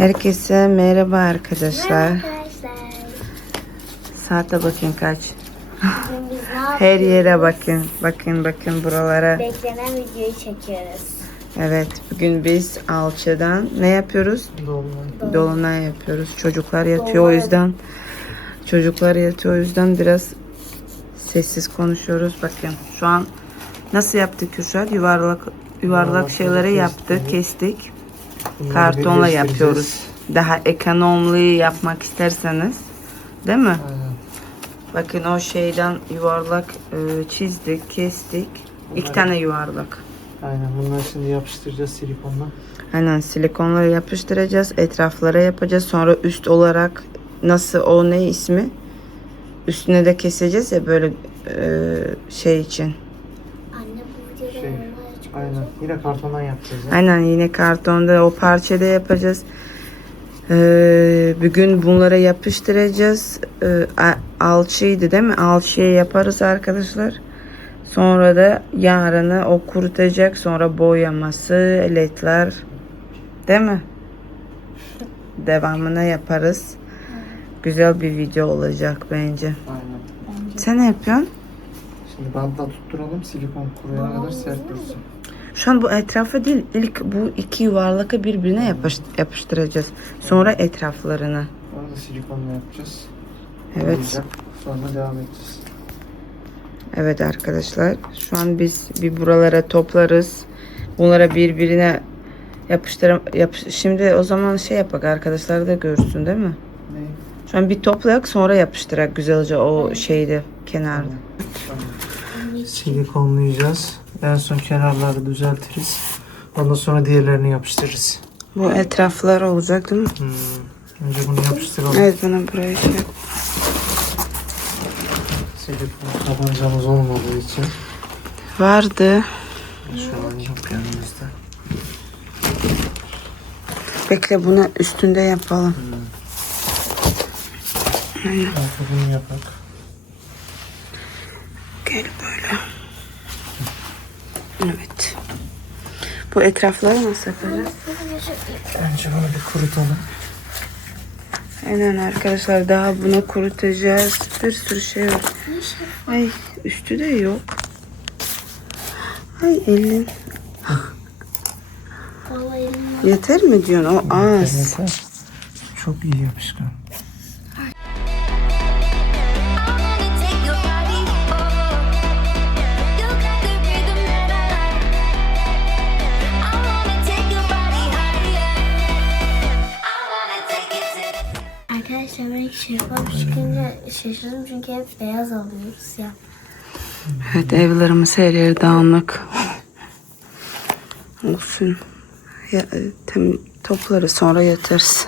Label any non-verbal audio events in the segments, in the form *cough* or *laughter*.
Herkese merhaba arkadaşlar. Arkadaşlar. Saate bakın kaç. Her yere bakın. Bakın bakın buralara. Beklenen videoyu çekiyoruz. Evet bugün biz alçıdan ne yapıyoruz? Dolma. Dolunay yapıyoruz. Çocuklar yatıyor o Dolunay. yüzden. Çocuklar yatıyor o yüzden biraz sessiz konuşuyoruz. Bakın şu an nasıl yaptık Kürşat? Yuvarlak yuvarlak Yuvarlak şeyleri kestik. yaptık, kestik. Bunları Kartonla yapıyoruz. Daha ekonomli yapmak isterseniz. Değil mi? Aynen. Bakın o şeyden yuvarlak e, çizdik, kestik. İki Bunları- tane yuvarlak. Aynen. Bunları şimdi yapıştıracağız silikonla. Aynen silikonla yapıştıracağız. Etraflara yapacağız. Sonra üst olarak nasıl o ne ismi? Üstüne de keseceğiz ya böyle e, şey için. Şey, Aynen. Yine kartondan yapacağız. Ya. Aynen yine kartonda o parçada yapacağız. Ee, bugün bunlara yapıştıracağız. Ee, alçıydı değil mi? Alçıya yaparız arkadaşlar. Sonra da yarını o kurutacak. Sonra boyaması, ledler. Değil mi? Devamını yaparız. Güzel bir video olacak bence. Aynen. Sen ne yapıyorsun? Şimdi bantla tutturalım. Silikon kuruyana kadar sert dursun. Şu an bu etrafı değil, ilk bu iki yuvarlakı birbirine yapış- yapıştıracağız. Sonra etraflarını. Onu da silikonla yapacağız. Evet. Olacak. Sonra devam edeceğiz. Evet arkadaşlar. Şu an biz bir buralara toplarız. Bunlara birbirine yapıştırım yapış Şimdi o zaman şey yapak arkadaşlar da görsün değil mi? Ne? Şu an bir toplayak sonra yapıştırak güzelce o şeyde kenarda. Silikonlayacağız. En son kenarları düzeltiriz. Ondan sonra diğerlerini yapıştırırız. Bu etraflar olacak değil mi? Hmm. Önce bunu yapıştıralım. Evet bana buraya şey. Silikon tabancamız olmadığı için Vardı. şu an yok yanımızda. Bekle bunu üstünde yapalım. Belki bunu yapak. Gel böyle. Evet. Bu etrafları nasıl yapacağız? Önce bunu bir kurutalım. Aynen arkadaşlar daha bunu kurutacağız. Bir sürü şey var. Ay üstü de yok. Ay elim. Yeter mi diyorsun? O az. Yeter. Çok iyi yapışkan. İlk şeffaf çıkınca şaşırdım çünkü hep beyaz alıyoruz ya. Evet evlerimiz her yer dağınık. Olsun. Ya, e, tem, toplarız sonra yatarız.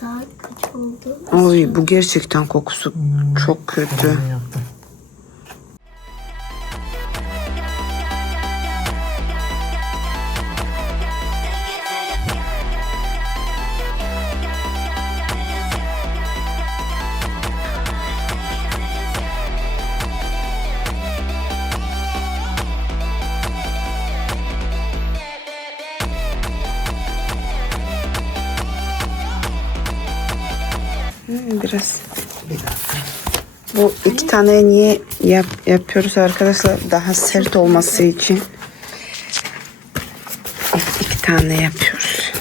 Saat kaç oldu? Oy bu gerçekten kokusu çok kötü. Biraz. Bu iki tane niye yap, yapıyoruz arkadaşlar? Daha sert olması için. İki, iki tane yapıyoruz.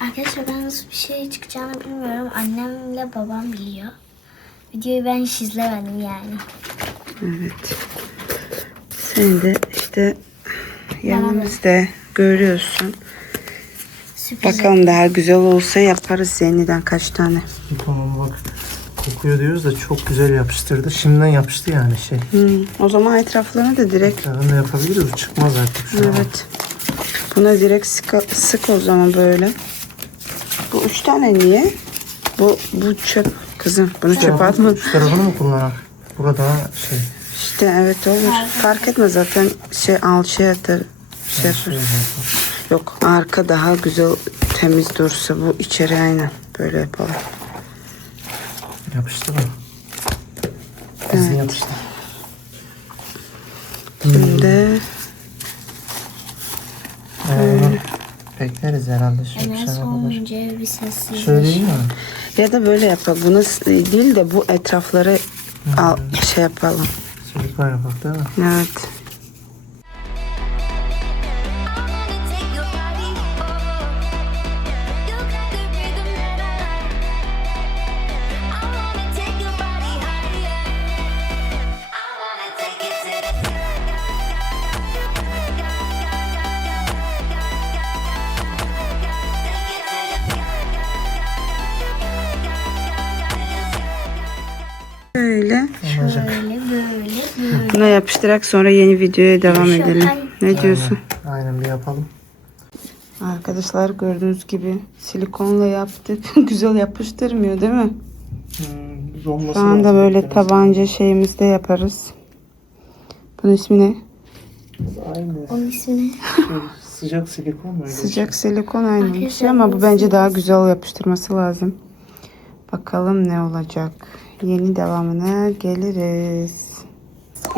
Arkadaşlar ben nasıl bir şey çıkacağını bilmiyorum. Annemle babam biliyor. Videoyu ben hiç izlemedim yani. Evet. Sen de işte yanımızda görüyorsun. Sürpriz. Bakalım daha güzel olsa yaparız yeniden kaç tane. Silikonun bak kokuyor diyoruz da çok güzel yapıştırdı. Şimdiden yapıştı yani şey. Hmm, o zaman etraflarını da direkt da yapabiliriz. Çıkmaz artık şu an. evet. Buna direkt sık, sık o zaman böyle. Bu üç tane niye? Bu bu çöp kızım. Bunu çöpe atma. Şu tarafını mı kullanak? Burada daha şey. İşte evet olur. Fark etmez zaten şey alçıya atar. Şey yapar. Şöyle yapalım. Yok arka daha güzel temiz dursa bu içeri aynen böyle yapalım. Yapıştı mı? Hızlı yapıştı. Şimdi Ee, Bekleriz herhalde En şimdi pişene son kadar. önce bir sessizlik. Söyleyeyim mi? Ya da böyle yapalım. Bunu değil de bu etrafları al, şey yapalım. Silikon yapak değil mi? Evet. Olacak. Böyle böyle böyle. Buna yapıştırarak sonra yeni videoya devam edelim. Ne diyorsun? Aynen. Aynen bir yapalım. Arkadaşlar gördüğünüz gibi silikonla yaptık. *laughs* Güzel yapıştırmıyor değil mi? Hmm, Şu anda böyle tabanca şeyimizde yaparız. Bunun ismi ne? Aynı. Onun ismini. Şey, sıcak silikon mu öyle? Sıcak silikon aynı bir şey ama bu bence daha güzel yapıştırması lazım. Bakalım ne olacak. Yeni devamına geliriz.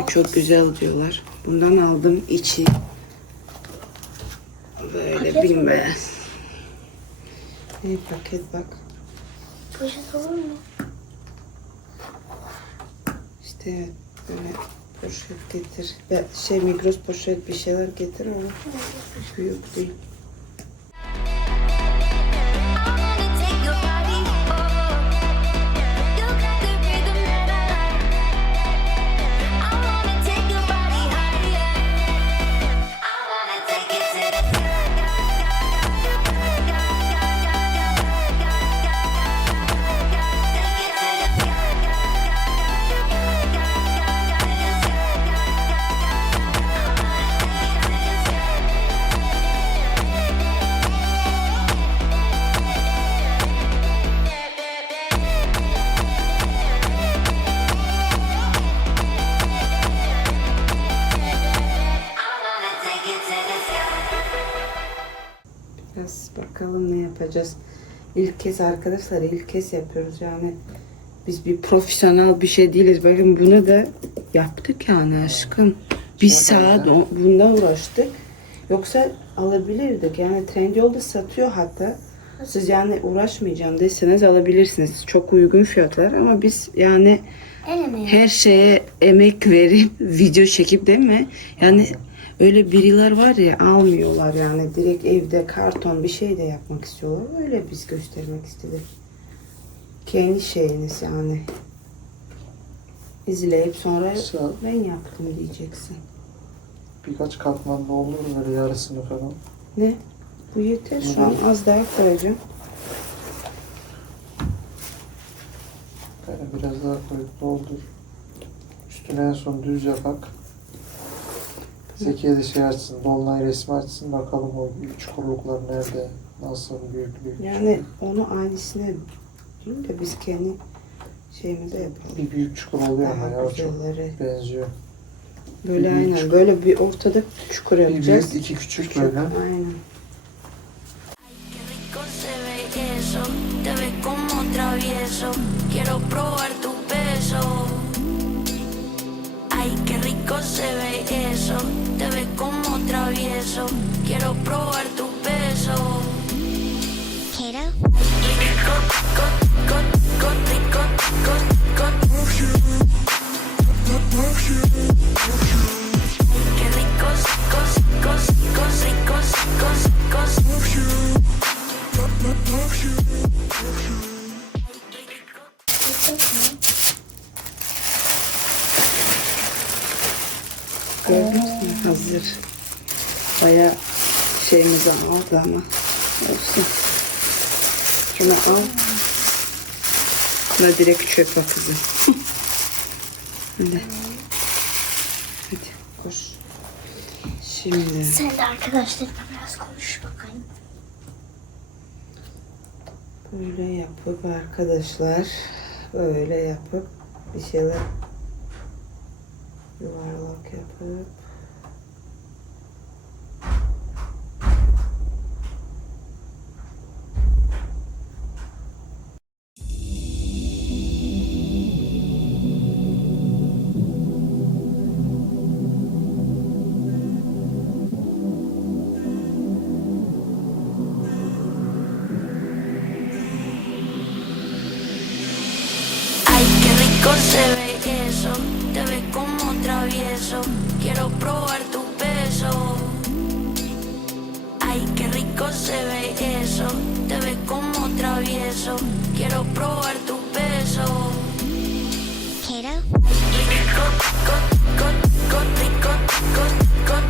Çok güzel diyorlar. Bundan aldım içi. Böyle bilmez. Ne paket bak. Poşet olur mu? İşte böyle poşet getir. Şey Migros poşet bir şeyler getir ama büyük değil. İlk kez arkadaşlar ilk kez yapıyoruz yani. Biz bir profesyonel bir şey değiliz. Bakın bunu da yaptık yani aşkım. Bir saat bunda uğraştık. Yoksa alabilirdik. Yani Trendyol'da satıyor hatta. Siz yani uğraşmayacağım deseniz alabilirsiniz. Çok uygun fiyatlar ama biz yani her şeye emek verip *laughs* video çekip değil mi? Yani öyle biriler var ya almıyorlar yani direkt evde karton bir şey de yapmak istiyorlar. Öyle biz göstermek istedik. Kendi şeyiniz yani. İzleyip sonra Sağ- ben yaptım diyeceksin. Birkaç katmanlı olur böyle yarısını falan. Ne? Bu yeter şu an az daha koyacağım. Yani biraz daha koyup doldur. Üstüne en son düz yapak. Zekiye de şey açsın, dolunay resmi açsın. Bakalım o çukurluklar nerede, nasıl büyüklüğü. Yani onu aynısını değil de biz kendi şeyimize yapalım. bir büyük çukur oluyor ama ya o çok güzelleri. benziyor. Böyle Bir büyük aynen. çukur. Böyle bir ortada çukur Bir yapacağız. büyük, iki küçük Küçük, böyle. Aynen. Qué rico se ve eso, te ves como travieso. Quiero probar tu beso. Ve eso, te ves como travieso. Quiero probar tu beso. Kato? Rico, co, co, co, rico, co, co. Qué ricos, cos, cos, cos, ricos, cos, cos. Gördünüz mü? Hazır. Baya şeyimiz aldı ama olsun. Şunu al. Buna direkt çöpe kızım. Hadi. Hadi koş. Şimdi Sen de arkadaşlarına biraz konuş bakayım. böyle yapıp arkadaşlar böyle yapıp bir şeyler yapıp Ay, qué rico se ve eso te ves como travieso. Quiero probar tu beso. Ay, qué rico se ve eso, te ves como travieso. Quiero probar tu? Rico, rico, co,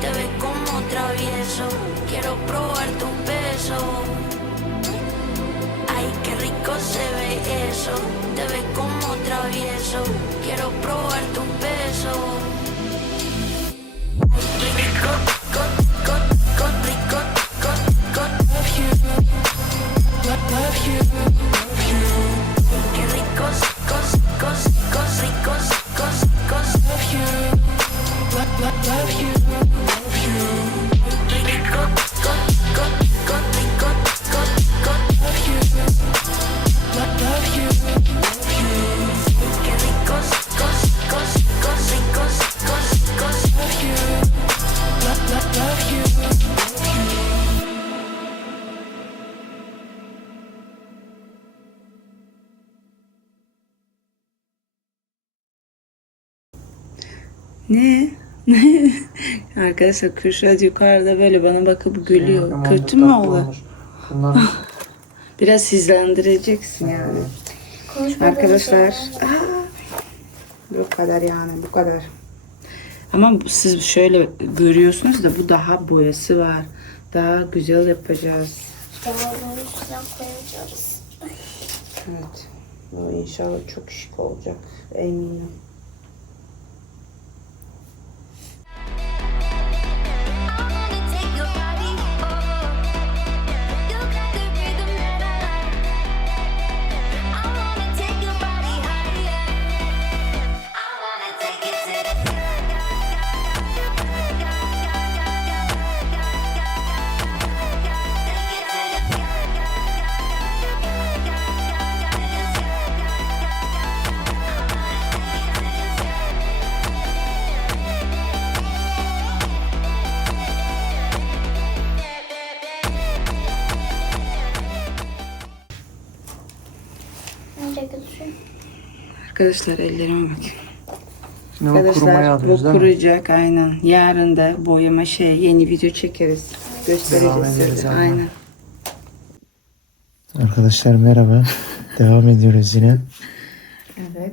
te ves como travieso. Quiero probar tu beso. Ay, qué rico se ve eso, te ves como travieso. Ne? *laughs* Arkadaşlar Kürşat yukarıda böyle bana bakıp gülüyor. Tamam, Kötü mü oldu? olmuş. Bunları *laughs* Biraz hizlendireceksin yani. Arkadaşlar. Aa, bu kadar yani bu kadar. Ama siz şöyle görüyorsunuz da bu daha boyası var. Daha güzel yapacağız. Koyacağız. Evet. Bu inşallah çok şık olacak. Eminim. Arkadaşlar ellerime bakın. Şimdi bu Arkadaşlar bu mi? kuruyacak aynen. Yarın da boyama şey yeni video çekeriz. Göstereceğiz. Aynen. Arkadaşlar merhaba. Devam ediyoruz yine. Evet.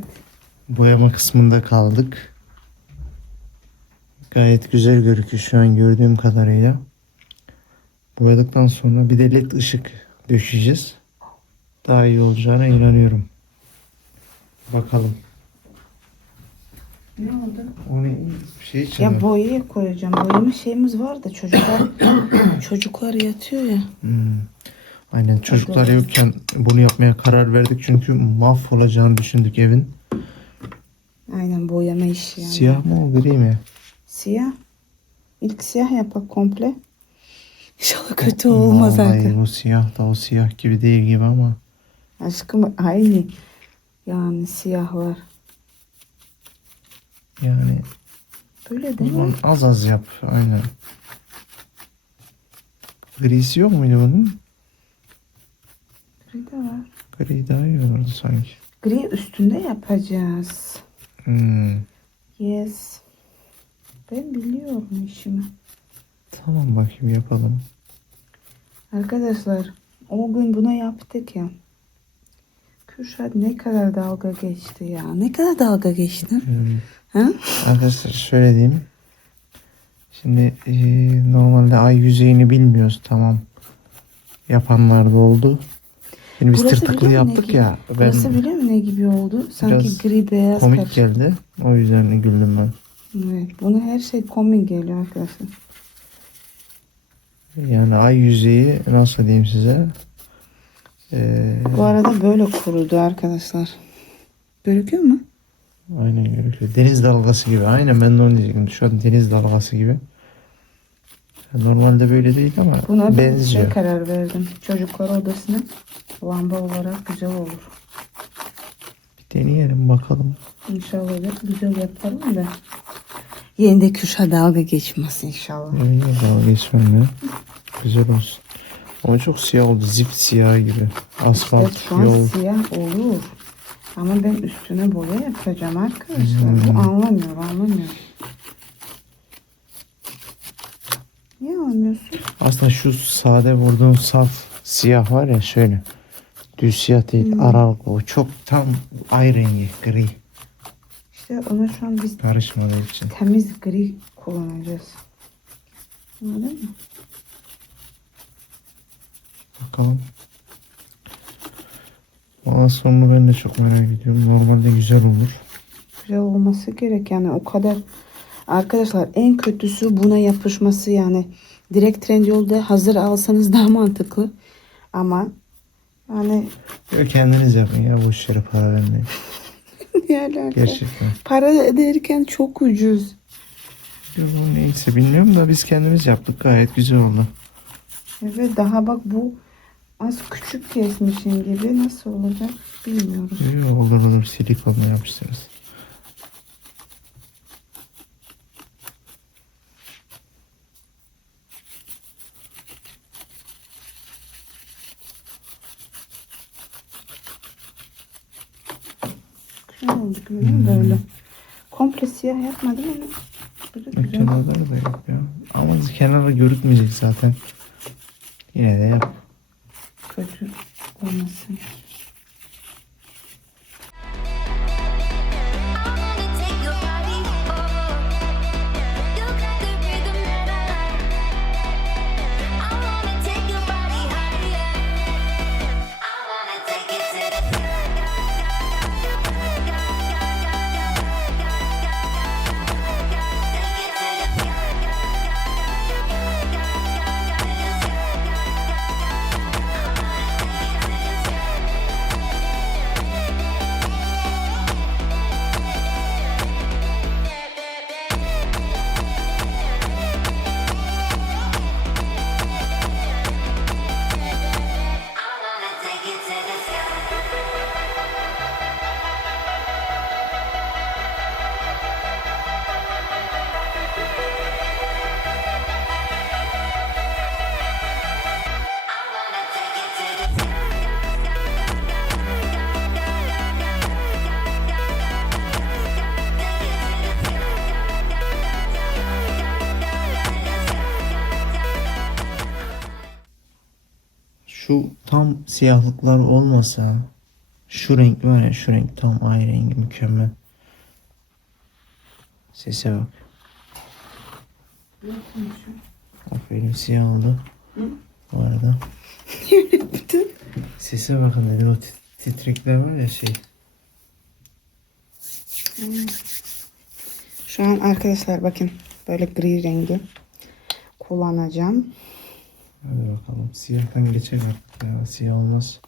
Boyama kısmında kaldık. Gayet güzel gözüküyor şu an gördüğüm kadarıyla. Boyadıktan sonra bir de led ışık döşeceğiz. Daha iyi olacağına inanıyorum. Bakalım. Ne oldu? O ne? Bir şey için Ya mi? boyaya koyacağım. Boyama şeyimiz var da çocuklar *coughs* çocuklar yatıyor ya. Hmm. Aynen çocuklar yokken bunu yapmaya karar verdik çünkü mahvolacağını düşündük evin. Aynen boyama işi yani. Siyah mı o gri mi? Siyah. İlk siyah yapak komple. *laughs* İnşallah kötü olmaz Vallahi artık. o siyah da o siyah gibi değil gibi ama. Aşkım aynı. Yani siyahlar. Yani Böyle değil mi? Bunun az az yap. Aynen. Grisi yok muydu bunun? Gri de var. Gri daha iyi olurdu sanki. Gri üstünde yapacağız. Hmm. Yes. Ben biliyorum işimi. Tamam bakayım yapalım. Arkadaşlar o gün buna yaptık ya. Kürşat ne kadar dalga geçti ya. Ne kadar dalga geçtin? Hmm. Ha? Arkadaşlar şöyle diyeyim. Şimdi eee, normalde ay yüzeyini bilmiyoruz tamam. Yapanlar da oldu. Şimdi biz Burası tırtıklı biliyor musun ne yaptık gibi? ya. Ben Burası biliyor musun ne gibi oldu? Sanki Biraz gri beyaz komik karışık. geldi. O yüzden güldüm ben. Evet, buna her şey komik geliyor arkadaşlar. Yani ay yüzeyi nasıl diyeyim size? Ee, Bu arada böyle kurudu arkadaşlar. Gözüküyor mu? aynen görünüyor. Deniz dalgası gibi. Aynen ben de onu diyecektim. Şu an deniz dalgası gibi. Normalde böyle değil ama Buna ben benziyor. şey karar verdim. Çocuklar odasına lamba olarak güzel olur. Bir deneyelim bakalım. İnşallah da güzel yaparım da. Yeni de Kürşat dalga geçmez inşallah. Öyle dalga geçmem ya. Güzel olsun. Ama çok siyah oldu. Zip siyah gibi. Asfalt Evet şu an yol. siyah olur. Ama ben üstüne boya yapacağım arkadaşlar. Hmm. Bu anlamıyor, anlamıyor. Niye anlamıyorsun? Aslında şu sade vurduğun saf siyah var ya şöyle. Düz siyah değil. Hmm. Aralık o. Çok tam ay rengi. Gri. İşte ona şu an biz Karışmadığı için. temiz gri kullanacağız. Anladın mı? Bakalım. Ondan sonra ben de çok merak ediyorum. Normalde güzel olur. Güzel olması gerek yani o kadar. Arkadaşlar en kötüsü buna yapışması yani. Direkt Trendyol'da hazır alsanız daha mantıklı. Ama yani Ya kendiniz yapın ya bu işlere para vermeyin. *laughs* ne? Gerçekten. Para ederken çok ucuz. Yok, neyse bilmiyorum da biz kendimiz yaptık. Gayet güzel oldu. Evet daha bak bu az küçük kesmişim gibi nasıl olacak bilmiyorum. Yok, olur olur silikonla yapmışsınız. Güzel oldu mi böyle? Komple siyah yapmadım ama böyle güzel. Kenarları da yok ya. Ama kenarı görükmeyecek zaten. Yine de yap. 可是我们四年。Şu tam siyahlıklar olmasa şu renk var ya şu renk tam ay rengi mükemmel. Sese bak. Aferin siyah oldu. Bu arada. *laughs* Sese bakın dedim o tit- titrekler var ya şey. Şu an arkadaşlar bakın böyle gri rengi kullanacağım. Hadi bakalım siyahtan geçecek artık ya siyah olmaz.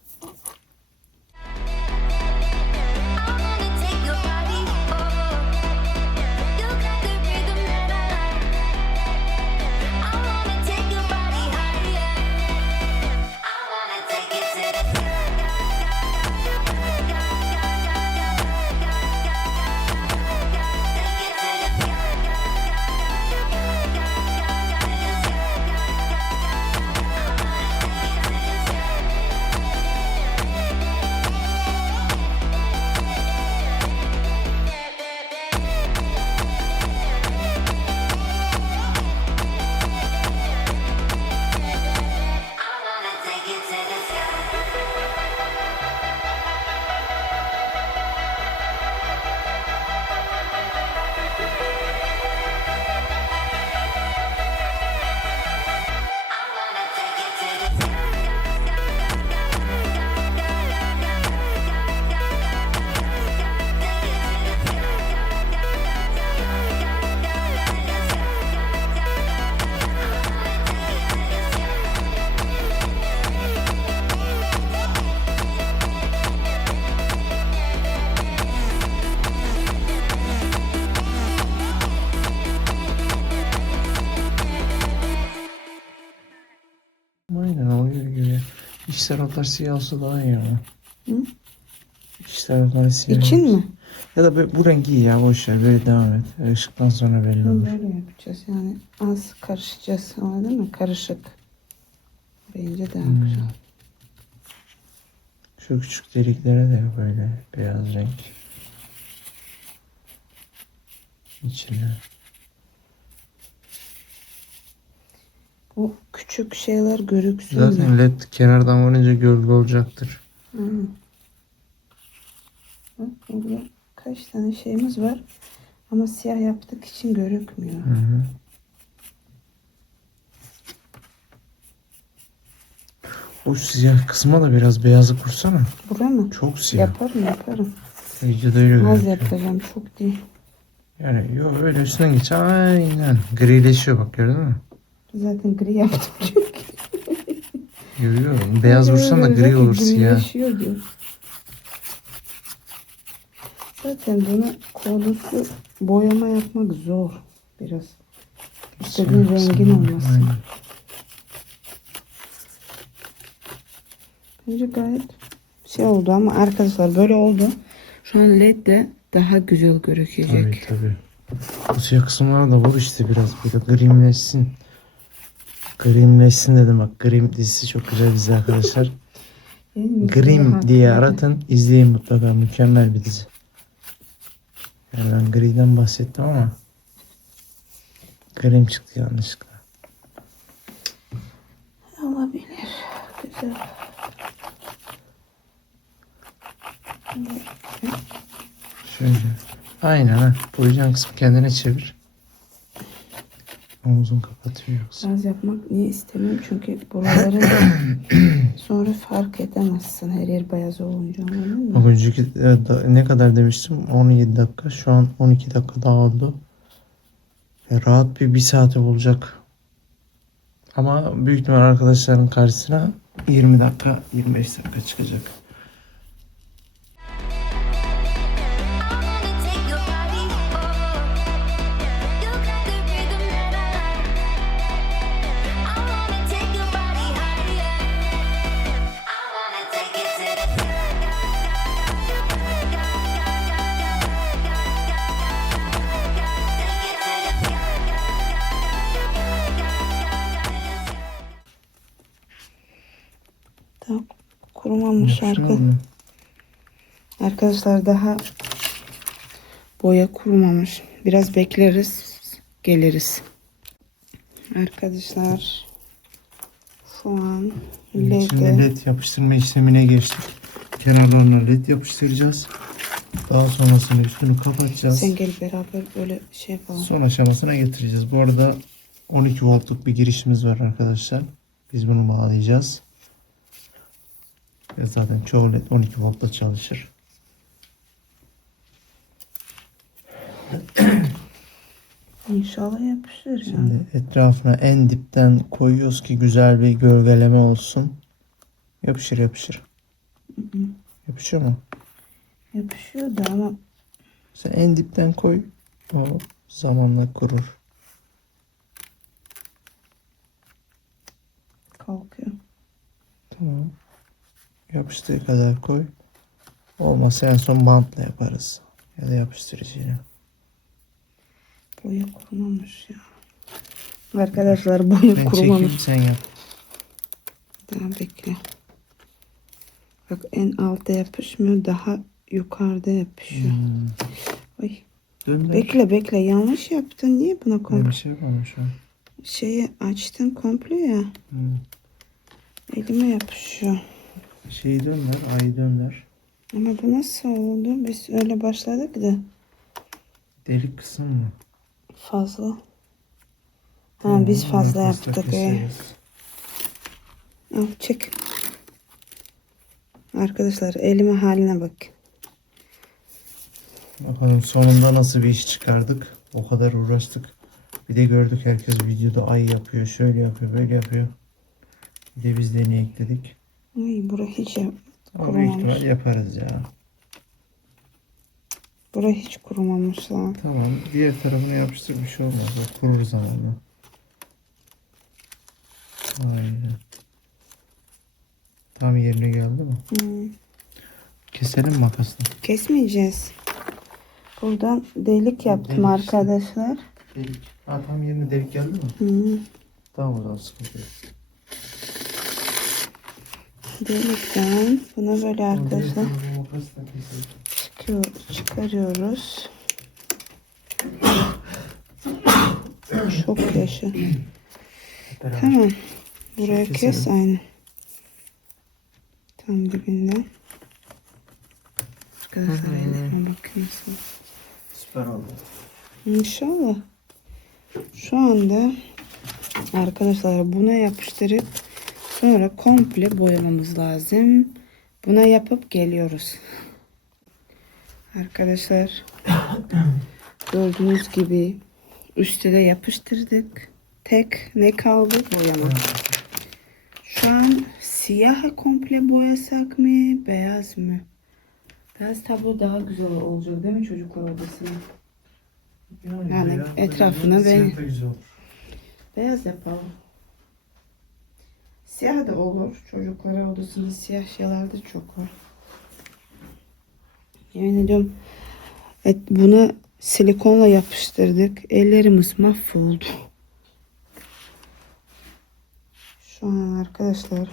İç taraflar siyah olsa daha iyi ama. Hı? İç taraflar siyah. İçin olsa. mi? Ya da böyle, bu rengi iyi ya boş ver böyle devam et. Işıktan sonra belli olur. Böyle yapacağız yani az karışacağız anladın mı? Karışık. Bence daha Hmm. güzel. Şu küçük deliklere de böyle beyaz renk. İçine. O küçük şeyler görüksün. Zaten led kenardan vurunca gölge olacaktır. Hı. Bak burada kaç tane şeyimiz var. Ama siyah yaptık için görükmüyor. Hı hı. O siyah kısma da biraz beyazı kursana. Buraya mı? Çok siyah. Yaparım yaparım. Videoda öyle Az yapacağım çok değil. Yani yok öyle üstünden geç. Aynen. Grileşiyor bak gördün mü? Zaten gri yaptım *laughs* çünkü. Görüyorum. Beyaz vursan da gri olur siyah. Zaten bunu konusu boyama yapmak zor biraz. İstediğin Son rengin aynen. Bence gayet şey oldu ama arkadaşlar böyle oldu. Şu an led de daha güzel görükecek. Tabii tabii. Bu siyah kısımlara da vur işte biraz böyle grimleşsin. Grimleşsin dedim bak. Grim dizisi çok güzel dizi arkadaşlar. Grim diye aratın. izleyin mutlaka. Mükemmel bir dizi. Yani ben griden bahsettim ama Grim çıktı yanlışlıkla. Olabilir. Güzel. Şöyle. Aynen ha. Boyayacağın kısmı kendine çevir. Omuzun kapatıyor yoksa. Yapmak niye istemiyorum çünkü *clears throat* buraları sonra fark edemezsin her yer beyaz olunca anladın mı? Bak önceki e, da- ne kadar demiştim? 17 dakika. Şu an 12 dakika daha oldu. E, rahat bir bir saate olacak. Ama büyük ihtimal arkadaşların karşısına 20 dakika 25 dakika çıkacak. Şunu- Arkadaşlar daha boya kurumamış. Biraz bekleriz. Geliriz. Arkadaşlar şu an Şimdi ledde led yapıştırma işlemine geçtik. Kenarlarına led yapıştıracağız. Daha sonrasında üstünü kapatacağız. sen gel beraber böyle şey yapalım. Son aşamasına getireceğiz. Bu arada 12 voltluk bir girişimiz var arkadaşlar. Biz bunu bağlayacağız. Ve zaten çoğu led 12 voltta çalışır. İnşallah yapışır yani. Şimdi etrafına en dipten koyuyoruz ki güzel bir gölgeleme olsun. Yapışır yapışır. Yapışıyor mu? Yapışıyor da ama Sen en dipten koy. O zamanla kurur. kalkıyor. Tamam. Yapıştığı kadar koy. Olmazsa en son bantla yaparız. Ya da yapıştırıcıyla. Boya kurumamış ya. Arkadaşlar boya Ben çekeyim kurumamış. sen yap. Daha bekle. Bak en altta yapışmıyor. Daha yukarıda yapışıyor. Hmm. Ay. Döndür. Bekle bekle yanlış yaptın. Niye buna Ben komple bir şey şeyi açtın komple ya. Hmm. Elime yapışıyor. Şeyi dönder, ayı dönder. Ama bu nasıl oldu? Biz öyle başladık da Delik kısım mı? fazla. Ha biz Hmm, fazla yaptık. Al çek. Arkadaşlar elime haline bak. Bakalım sonunda nasıl bir iş çıkardık. O kadar uğraştık. Bir de gördük herkes videoda ay yapıyor, şöyle yapıyor, böyle yapıyor. Bir de biz de ne ekledik. Ay bura hiç büyük kurumamış. ihtimal yaparız ya. Bura hiç kurumamış lan. Tamam. Diğer tarafına yapıştır bir şey olmaz. O kurur zamanla. Aynen. Tam yerine geldi mi? Hmm. Keselim makasla. Kesmeyeceğiz. Buradan delik yaptım Delik arkadaşlar. Delik. Ha tam yerine delik geldi mi? Hmm. Tamam o zaman sıkıntı yok. Delikten bunu böyle arkadaşlar Bu makasla keselim. çıkıyor, çıkarıyoruz. Çok yaşa. Tamam. Buraya kes aynı. Tam dibinden. Arkadaşlar ellerime bakın nasıl. Süper oldu. İnşallah. Şu anda arkadaşlar buna yapıştırıp sonra komple boyamamız lazım. Buna yapıp geliyoruz. Arkadaşlar *coughs* gördüğünüz gibi üstte de yapıştırdık. Tek ne kaldı? Boyama. Şu an siyah komple boyasak mı? Beyaz mı? Beyaz tablo daha güzel olacak değil mi çocuklar odasına? Yani beyaz etrafına olur. Beyaz yapalım. Siyah da olur. Çocuklara odasında siyah şeyler de çok var. Yemin ediyorum. Et, bunu silikonla yapıştırdık. Ellerimiz mahvoldu. Şu an arkadaşlar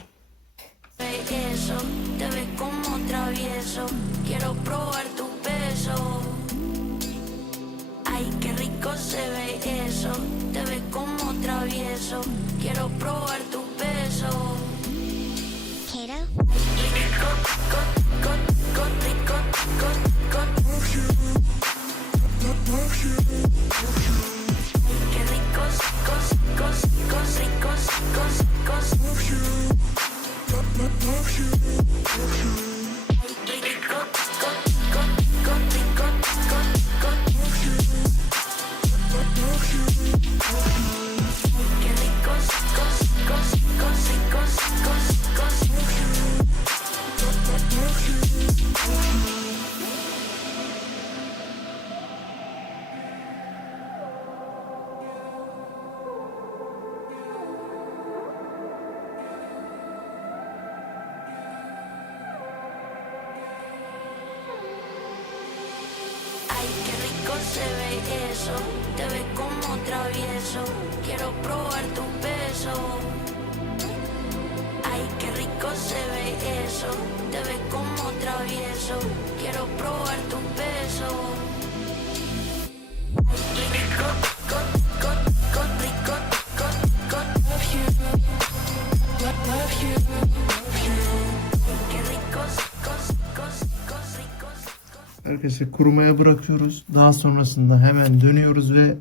Arkadaşlar kurumaya bırakıyoruz. Daha sonrasında hemen dönüyoruz ve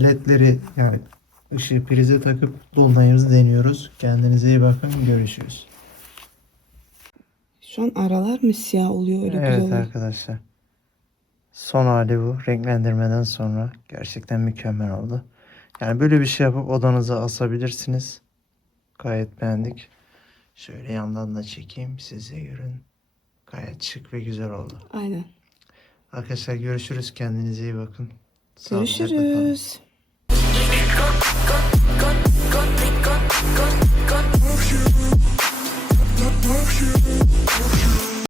ledleri yani ışığı prize takıp dolunayımızı deniyoruz. Kendinize iyi bakın. Görüşürüz. şu an aralar mı siyah oluyor öyle güzel Evet arkadaşlar. Son hali bu. Renklendirmeden sonra gerçekten mükemmel oldu. Yani böyle bir şey yapıp odanıza asabilirsiniz. Gayet beğendik. Şöyle yandan da çekeyim size görün. Gayet şık ve güzel oldu. Aynen. Arkadaşlar görüşürüz. Kendinize iyi bakın. Sağ görüşürüz. Sağ